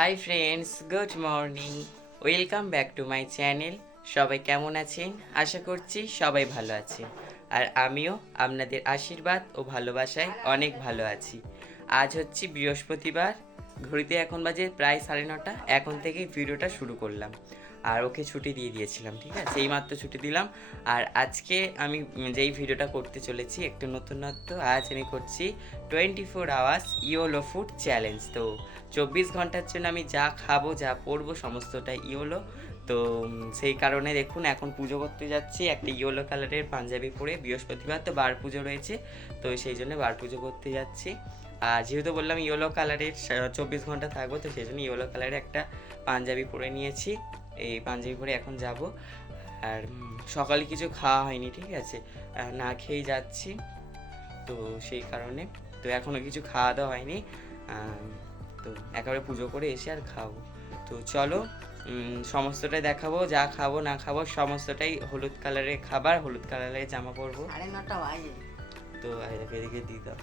Hi friends, good morning. Welcome back to my channel. সবাই কেমন আছেন? আশা করছি সবাই ভালো আছেন। আর আমিও আপনাদের আশীর্বাদ ও ভালোবাসায় অনেক ভালো আছি। আজ হচ্ছে বৃহস্পতিবার, ঘড়িতে এখন বাজে প্রায় 9:30। এখন থেকেই ভিডিওটা শুরু করলাম। আর ওকে ছুটি দিয়ে দিয়েছিলাম, ঠিক আছে, এইমাত্র ছুটি দিলাম। আর আজকে আমি যেই ভিডিওটা করতে চলেছি একটু নতুনত্ব। আজ আমি করছি 24 আওয়ার্স ইয়োলো ফুড চ্যালেঞ্জ। তো 24 ঘন্টার জন্য আমি যা খাবো যা পরবো সমস্তটাই ইয়োলো। তো সেই কারণে দেখুন এখন পুজো করতে যাচ্ছি একটা ইয়োলো কালারের পাঞ্জাবি পরে। বৃহস্পতিবার তো বার পুজো রয়েছে, তো সেই জন্য বার পুজো করতে যাচ্ছি। আর যেহেতু বললাম ইয়োলো কালারের 24 ঘন্টা থাকবো, তো সেই জন্য ইয়োলো কালারের একটা পাঞ্জাবি পরে নিয়েছি। এই পাঞ্জাবি পরে এখন যাব। আর সকালে কিছু খাওয়া হয়নি, ঠিক আছে, না খেয়েই যাচ্ছি। তো সেই কারণে তো এখনও কিছু খাওয়া দাওয়া হয়নি। তো একেবারে পুজো করে এসে আর খাবো। তো চলো সমস্তটাই দেখাবো, যা খাবো না খাবো সমস্তটাই। হলুদ কালারের খাবার, হলুদ কালারের জামা পরবো। 9:30 বাজে। তো এদিকে দিয়ে দাও।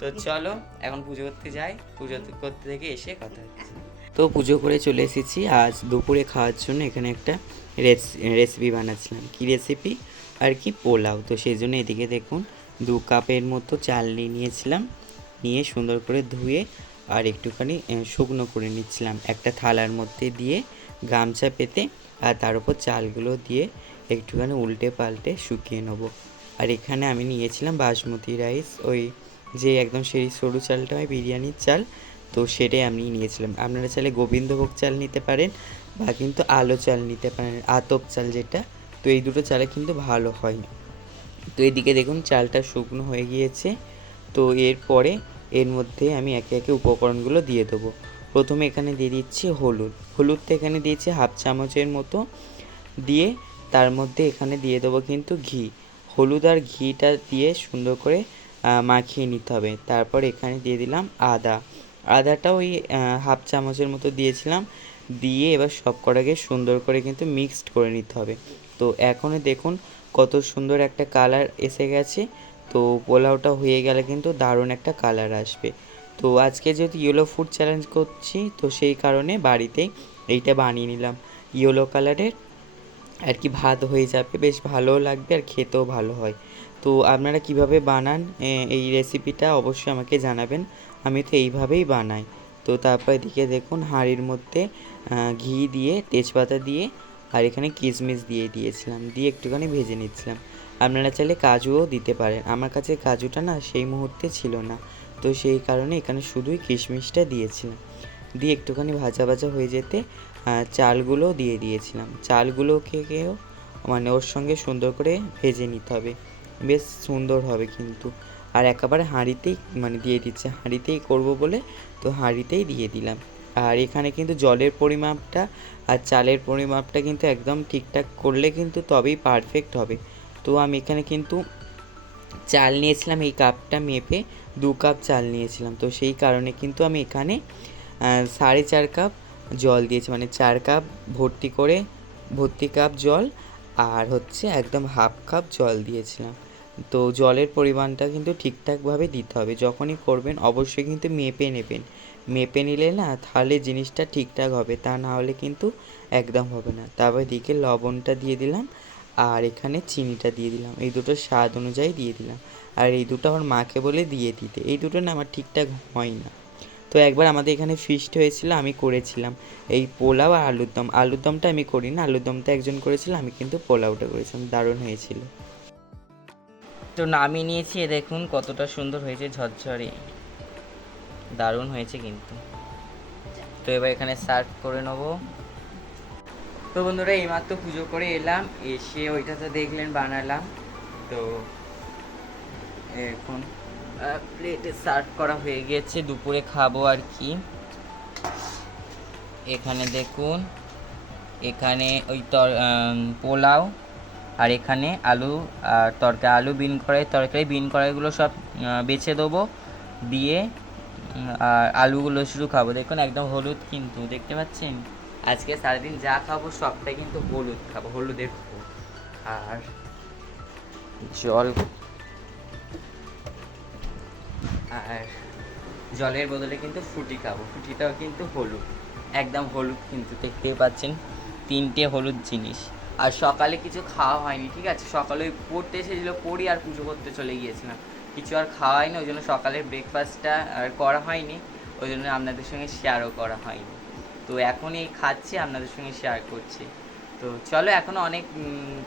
তো চলো এখন পুজো করতে যাই, পুজো করতে থেকে এসে কথা হচ্ছে। তো পুজো করে চলে এসেছি। আজ দুপুরে খাওয়ার জন্য এখানে একটা রেসিপি বানাচ্ছিলাম। কি রেসিপি? আর কি, পোলাও। তো সেই জন্য এদিকে দেখুন 2 কাপের মতো চাল নিয়েছিলাম, নিয়ে সুন্দর করে ধুয়ে আর একটুখানি শুকনো করে নিচ্ছিলাম একটা থালার মধ্যে দিয়ে গামছা পেতে। আর তার উপর চালগুলো দিয়ে একটুখানি উল্টে পাল্টে শুকিয়ে নেবো। আর এখানে আমি নিয়েছিলাম বাসমতি রাইস, ওই যে একদম সেই সরু চালটা হয় বিরিয়ানির চাল, তো সেটাই আমি নিয়েছিলাম। আপনারা চাইলে গোবিন্দভোগ চাল নিতে পারেন বা কিন্তু আলো চাল নিতে পারেন, আতপ চাল যেটা। তো এই দুটো চালে কিন্তু ভালো হয়। তো এদিকে দেখুন চালটা শুকনো হয়ে গিয়েছে। তো এরপরে এর মধ্যে আমি একে একে উপকরণগুলো দিয়ে দেবো। প্রথমে এখানে দিয়ে দিচ্ছি হলুদটা এখানে দিয়েছি 1/2 চামচের মতো, দিয়ে তার মধ্যে এখানে দিয়ে দেবো কিন্তু ঘি। হলুদ আর ঘিটা দিয়ে সুন্দর করে মাখিয়ে নিতে হবে। তারপর এখানে দিয়ে দিলাম আদাটা ওই 1/2 চামচের মতো দিয়েছিলাম, দিয়ে এবার সব কটাকে সুন্দর করে কিন্তু মিক্সড করে নিতে হবে। তো এখনও দেখুন কত সুন্দর একটা কালার এসে গেছে। তো পোলাওটা হয়ে গেলে কিন্তু দারুণ একটা কালার আসবে। তো আজকে যেহেতু ইয়েলো ফুড চ্যালেঞ্জ করছি, তো সেই কারণে বাড়িতেই এইটা বানিয়ে নিলাম ইয়েলো কালারের। আর কি ভাত হয়ে যাবে, বেশ ভালোও লাগবে আর খেতেও ভালো হয়। তো আপনারা কিভাবে বানান এই রেসিপিটা অবশ্যই আমাকে জানাবেন। আমি তো এইভাবেই বানাই। তো তারপর এদিকে দেখুন হাঁড়ির মধ্যে ঘি দিয়ে, তেজপাতা দিয়ে আর এখানে কিশমিশ দিয়ে দিয়েছিলাম, দিয়ে একটুখানি ভেজে নিচ্ছিলাম। আপনারা চাইলে কাজুও দিতে পারেন, আমার কাছে কাজুটা না সেই মুহূর্তে ছিল না, তো সেই কারণে এখানে শুধুই কিশমিশটা দিয়েছিলাম। দিয়ে একটুখানি ভাজা ভাজা হয়ে যেতে চালগুলো দিয়ে দিয়েছিলাম। চালগুলোকেও মানে ওর সঙ্গে সুন্দর করে ভেজে নিতে হবে, বেশ সুন্দর হবে কিন্তু। আর একেবারে হাঁড়িতেই মানে দিয়ে দিচ্ছে, হাঁড়িতেই করব বলে তো হাঁড়িতেই দিয়ে দিলাম। আর এখানে কিন্তু জলের পরিমাপটা আর চালের পরিমাপটা কিন্তু একদম ঠিকঠাক করলে কিন্তু তবেই পারফেক্ট হবে। তো আমি এখানে কিন্তু চাল নিয়েছিলাম এই কাপটা মেপে, 2 কাপ চাল নিয়েছিলাম। তো সেই কারণে কিন্তু আমি এখানে 4.5 কাপ জল দিয়েছি, মানে 4 কাপ ভর্তি কাপ জল। আর হচ্ছে একদম 1/2 কাপ জল দিয়েছিলাম। তো জলের পরিমাণটা কিন্তু ঠিকঠাকভাবে দিতে হবে, যখনই করবেন অবশ্যই কিন্তু মেপে নেবেন। মেপে নিলে না তাহলে জিনিসটা ঠিকঠাক হবে, তা না হলে কিন্তু একদম হবে না। তারপর দিকে লবণটা দিয়ে দিলাম আর এখানে চিনিটা দিয়ে দিলাম, এই দুটো স্বাদ অনুযায়ী দিয়ে দিলাম। আর এই দুটো আমার মাকে বলে দিয়ে দিতে, এই দুটো না আমার ঠিকঠাক হয় না। তো একবার আমাদের এখানে ফিস্ট হয়েছিল, আমি করেছিলাম এই পোলাও আর আলুর দমটা আমি করি না, আলুর দমটা একজন করেছিল, আমি কিন্তু পোলাওটা করেছিলাম, দারুণ হয়েছিল। তো নামিয়ে নিয়েছি, দেখুন কতটা সুন্দর হয়েছে, ঝরঝরে দারুণ হয়েছে কিন্তু। তো এবার এখানে সার্ভ করে নেবো। তো বন্ধুরা এইমাত্র পুজো করে এলাম, এসে ওইটা তো দেখলেন বানালাম। তো এখন প্লেটে সার্ভ করা হয়ে গেছে, দুপুরে খাবো আর কি। এখানে দেখুন, এখানে ওই পোলাও, আর এখানে আলু আর তরকারি, আলু বিন কড়াই তরকারি, বিন কড়াইগুলো সব বেছে দেবো, দিয়ে আর আলুগুলো শুধু খাবো। দেখুন একদম হলুদ কিন্তু, দেখতে পাচ্ছেন আজকে সারাদিন যা খাবো সবটাই কিন্তু হলুদ খাবো, হলুদের খাবো। আর জল আর জলের বদলে কিন্তু ফ্রুটি খাবো। ফ্রুটিটাও কিন্তু হলুদ, একদম হলুদ, কিন্তু দেখতেই পাচ্ছেন 3টে হলুদ জিনিস। আর সকালে কিছু খাওয়া হয়নি, ঠিক আছে, সকালে ওই পড়তে এসেছিলো, পড়ি আর পুজো করতে চলে গিয়েছিলাম, কিছু আর খাওয়া হয়নি, ওই জন্য সকালের ব্রেকফাস্টটা আর করা হয়নি, ওই জন্য আপনাদের সঙ্গে শেয়ারও করা হয়নি। তো এখন এই খাচ্ছি, আপনাদের সঙ্গে শেয়ার করছি। তো চলো, এখনও অনেক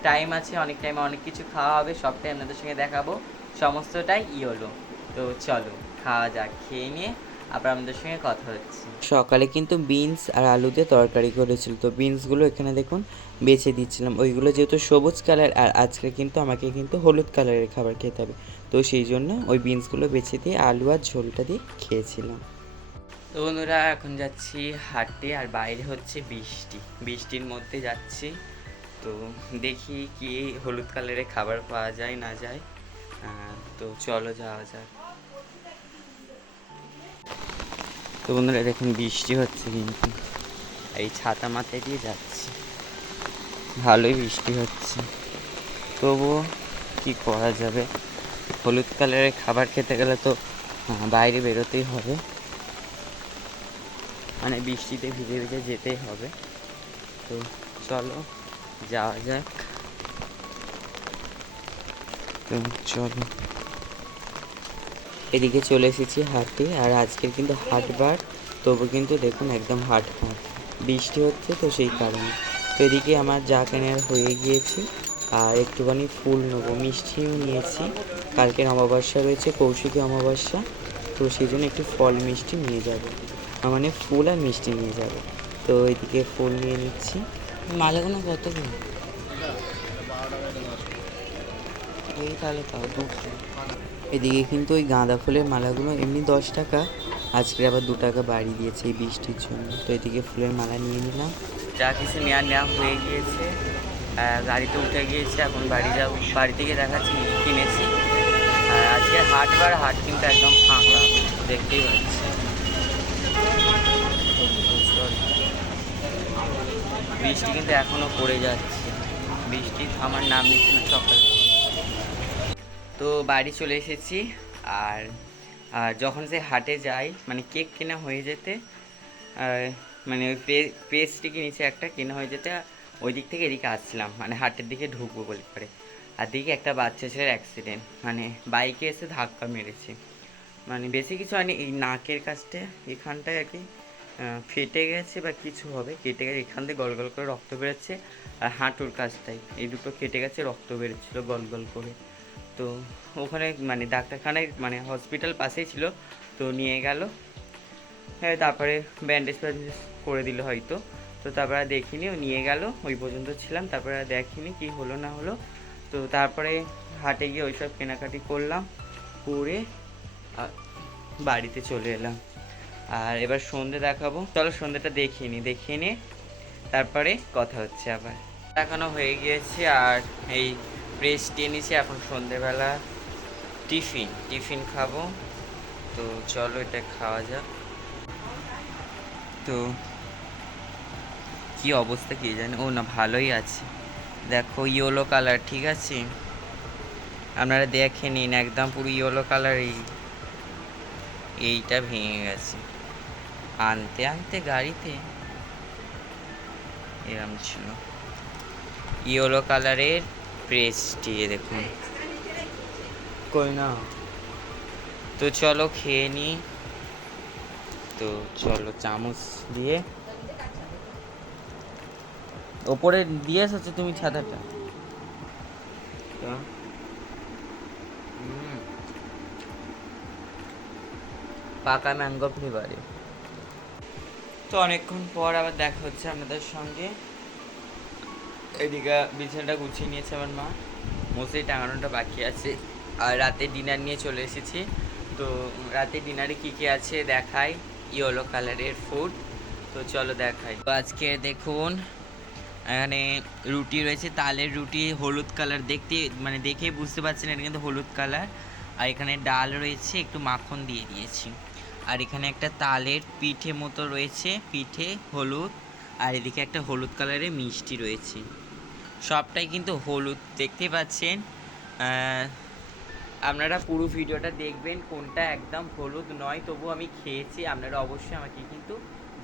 টাইম আছে, অনেক টাইমে অনেক কিছু খাওয়া হবে, সবটাই আপনাদের সঙ্গে দেখাবো, সমস্তটাই হলো। তো চলো খাওয়া যাক, খেয়ে নিয়ে আবার আমাদের সঙ্গে কথা হচ্ছে। সকালে কিন্তু বিনস আর আলুতে তরকারি করেছিল, তো বিনসগুলো এখানে দেখুন বেছে দিচ্ছিলাম, ওইগুলো যেহেতু সবুজ কালার, আর আজকে কিন্তু আমাকে কিন্তু হলুদ কালারের খাবার খেতে হবে, তো সেই জন্য ওই বিনসগুলো বেছে দিয়ে আলু আর ঝোলটা দিয়ে খেয়েছিলাম। তো বন্ধুরা, এখন যাচ্ছি হাঁটতে, আর বাইরে হচ্ছে বৃষ্টি, বৃষ্টির মধ্যে যাচ্ছি। তো দেখি কি হলুদ কালারের খাবার পাওয়া যায় না যায়। তো চলো যাওয়া যাক। তো বন্ধুরা দেখুন বৃষ্টি হচ্ছে, কিন্তু এই ছাতা মাথায় দিয়ে যাচ্ছি, ভালোই বৃষ্টি হচ্ছে, তবুও কি করা যাবে, হলুদ কালারের খাবার খেতে গেলে তো বাইরে বেরোতেই হবে, মানে বৃষ্টিতে ভিজে ভিজে যেতেই হবে। তো চলো যাওয়া যাক। তো চলো, এদিকে চলে এসেছি হাটে, আর আজকের কিন্তু হাটবার, তবু কিন্তু দেখুন একদম হাট ফাট, বৃষ্টি হচ্ছে তো সেই কারণে। তো এদিকে আমার যা কেনার হয়ে গিয়েছে, আর একটুখানি ফুল নেবো, মিষ্টিও নিয়েছি, কালকের অমাবস্যা রয়েছে, কৌশিকী অমাবস্যা, তো সেই জন্য একটু ফল মিষ্টি নিয়ে যাবো, মানে ফুল আর মিষ্টি নিয়ে যাবো। তো এদিকে ফুল নিয়ে নিচ্ছি। মালাগুলো কত করে? এই তাহলে তাও 200। এদিকে কিন্তু ওই গাঁদা ফুলের মালাগুলো এমনি 10 টাকা, আজকে আবার 2 টাকা বাড়িয়ে দিয়েছে এই বৃষ্টির জন্য। তো এদিকে ফুলের মালা নিয়ে নিলাম, যা কিছু নেওয়া হয়ে গিয়েছে, গাড়িতে উঠে গিয়েছে, এখন বাড়ি যাবো, বাড়ি থেকে দেখাচ্ছি কিনেছি। আজকে হাটবার, হাট কিন্তু একদম ফাঁকা, দেখতেই পাচ্ছি। বৃষ্টি কিন্তু এখনও পড়ে যাচ্ছে, বৃষ্টি থামার নাম নিচ্ছে না সকাল। তো বাড়ি চলে এসেছি, আর যখন সে হাটে যাই, মানে কেক কেনা হয়ে যেতে, মানে ওই পেস্ট্রি কিনেছি একটা, কেনা হয়ে যেতে ওই দিক থেকে এদিকে আসছিলাম, মানে হাটের দিকে ঢুকবো বলে করে, আর দিকে একটা বাচ্চা ছেলের অ্যাক্সিডেন্ট, মানে বাইকে এসে ধাক্কা মেরেছে, মানে বেশি কিছু হয়নি, এই নাকের কাছটা এখানটায় আর কি ফেটে গেছে বা কিছু হবে, কেটে গেছে, এখান থেকে গল গল করে রক্ত বেরোচ্ছে, আর হাঁটুর কাছটায় এই দুটো কেটে গেছে, রক্ত বেরোচ্ছিলো গল গল করে। তো ওখানে মানে ডাক্তারখানায়, মানে হসপিটাল পাশেই ছিল, তো নিয়ে গেল, হ্যাঁ, তারপরে ব্যান্ডেজ ফ্যান্ডেজ করে দিল হয়তো। তো তারপরে আর দেখিনি, ও নিয়ে গেল, ওই পর্যন্ত ছিলাম, তারপরে আর দেখিনি কি হলো না হলো। তো তারপরে হাটে গিয়ে ওইসব কেনাকাটি করলাম, করে বাড়িতে চলে এলাম। আর এবার সন্ধে দেখাবো, চলো সন্ধেটা দেখিয়ে নিয়ে তারপরে কথা হচ্ছে আবার। দেখানো হয়ে গিয়েছে, আর এই রেস্ট নিয়েছি, এখন সন্ধেবেলা টিফিন খাবো। তো চলো এটা খাওয়া যাক। তো কি অবস্থা কি জানি, ও না ভালোই আছে, দেখো ইয়েলো কালার, ঠিক আছে, আপনারা দেখে নিন, একদম পুরো ইয়েলো কালার, এইটা ভেঙে গেছে, আনতে আনতে গাড়িতে এরম ছিল, ইয়েলো কালারের প্রেসটি দেখুন, কই না। তো চলো খেয়ে নিই। তো চলো চামচ দিয়ে ওপরে দিয়ে এসেছো তুমি ছাতাটা। পাকা ম্যাঙ্গো ফ্লেভারে। তো অনেকক্ষণ পর আবার দেখা হচ্ছে আপনাদের সঙ্গে। এদিকে বিছানাটা গুছিয়ে নিয়েছে আমার মা, মশারি টাঙানোটা বাকি আছে, আর রাতে ডিনার নিয়ে চলে এসেছি। তো রাতে ডিনারে কী কী আছে দেখাই, ইয়েলো কালারের ফুড, তো চলো দেখাই। তো আজকে দেখুন এখানে রুটি রয়েছে, তালের রুটি, হলুদ কালার, দেখতে মানে দেখেই বুঝতে পারছেন এটা কিন্তু হলুদ কালার, আর এখানে ডাল রয়েছে, একটু মাখন দিয়ে দিয়েছি, আর এখানে একটা তালের পিঠে মতো রয়েছে, পিঠে হলুদ, আর এদিকে একটা হলুদ কালারের মিষ্টি রয়েছে, সবটাই কিন্তু হলুদ দেখতে পাচ্ছেন। আপনারা পুরো ভিডিওটা দেখবেন, কোনটা একদম হলুদ নয় তবু আমি খেয়েছি, আপনারা অবশ্যই আমাকে কিন্তু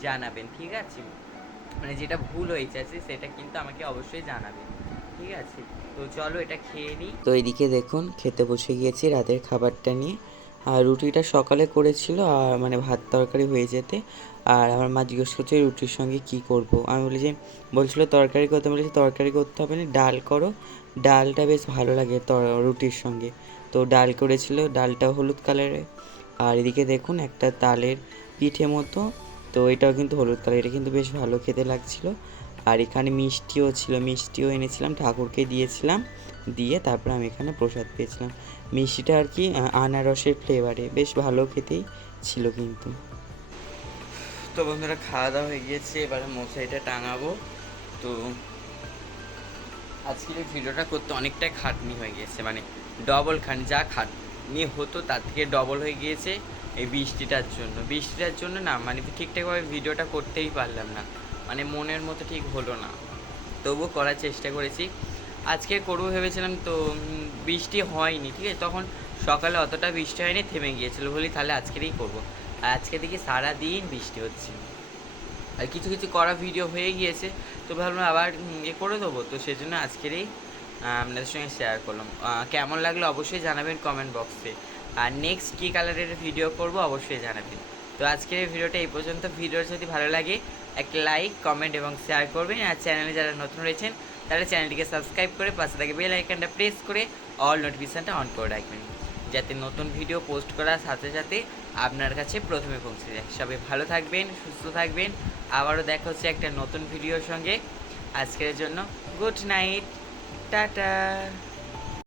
জানাবেন, ঠিক আছে? মানে যেটা ভুল হয়েছে সেটা কিন্তু আমাকে অবশ্যই জানাবেন, ঠিক আছে? তো চলো এটা খেয়ে নিই। তো এদিকে দেখুন খেতে বসে গিয়েছি রাতের খাবারটা নিয়ে। আর রুটিটা সকালে করেছিল, আর মানে ভাত তরকারি হয়ে যেতে, আর আমার মা জিজ্ঞেস করছে রুটির সঙ্গে কি করব। আমি বলি যে, বলছিল তরকারি করতে, বলেছি তরকারি করতে হবে না, ডাল করো, ডালটা বেশ ভালো লাগে রুটির সঙ্গে। তো ডাল করেছিল, ডালটা হলুদ কালারের। আর এদিকে দেখুন একটা তালের পিঠে মতো, তো এটাও কিন্তু হলুদ কালার, এটা কিন্তু বেশ ভালো খেতে লাগছিল। আর এখানে মিষ্টিও ছিল, মিষ্টিও এনেছিলাম, ঠাকুরকে দিয়েছিলাম, দিয়ে তারপরে আমি এখানে প্রসাদ পেয়েছিলাম। মিষ্টিটা আর কি আনারসের ফ্লেভারে, বেশ ভালো খেতেই ছিল কিন্তু। তো বন্ধুরা খাওয়া দাওয়া হয়ে গিয়েছে, এবারে মশারিটা টাঙাবো। তো আজকের এই ভিডিওটা করতে অনেকটাই খাটনি হয়ে গিয়েছে, মানে ডবল খাটনি, যা খাটনি হতো তার থেকে ডবল হয়ে গিয়েছে এই বৃষ্টিটার জন্য না, মানে ঠিকঠাকভাবে ভিডিওটা করতেই পারলাম না, মানে মনের মতো ঠিক হলো না, তবুও করার চেষ্টা করেছি। আজকে করবো ভেবেছিলাম, তো বৃষ্টি হয়নি, ঠিক আছে? তখন সকালে অতটা বৃষ্টি হয়নি, থেমে গিয়েছিলো, বলি তাহলে আজকেরই করবো। আর আজকে দেখি সারাদিন বৃষ্টি হচ্ছে, আর কিছু কিছু করা ভিডিও হয়ে গিয়েছে, তো ভাবলাম আবার করে দেবো, তো সেই জন্য আজকেরই আপনাদের সঙ্গে শেয়ার করলাম। কেমন লাগলো অবশ্যই জানাবেন কমেন্ট বক্সে, আর নেক্সট কী কালারের ভিডিও করব অবশ্যই জানাবেন। তো আজকের ভিডিওটা এই পর্যন্ত। ভিডিও যদি ভালো লাগে একটা লাইক, কমেন্ট এবং শেয়ার করবেন। আর চ্যানেলে যারা নতুন রয়েছেন তারা চ্যানেলটিকে সাবস্ক্রাইব করে পাশে থাকে বেল আইকনটা প্রেস করে অল নোটিফিকেশানটা অন করে রাখবেন, যাতে নতুন ভিডিও পোস্ট করার সাথে সাথে আপনার কাছে প্রথমে পৌঁছে যায়। সবাই ভালো থাকবেন, সুস্থ থাকবেন, আবারও দেখা হচ্ছে একটা নতুন ভিডিওর সঙ্গে। আজকের জন্য গুড নাইট, টাটা।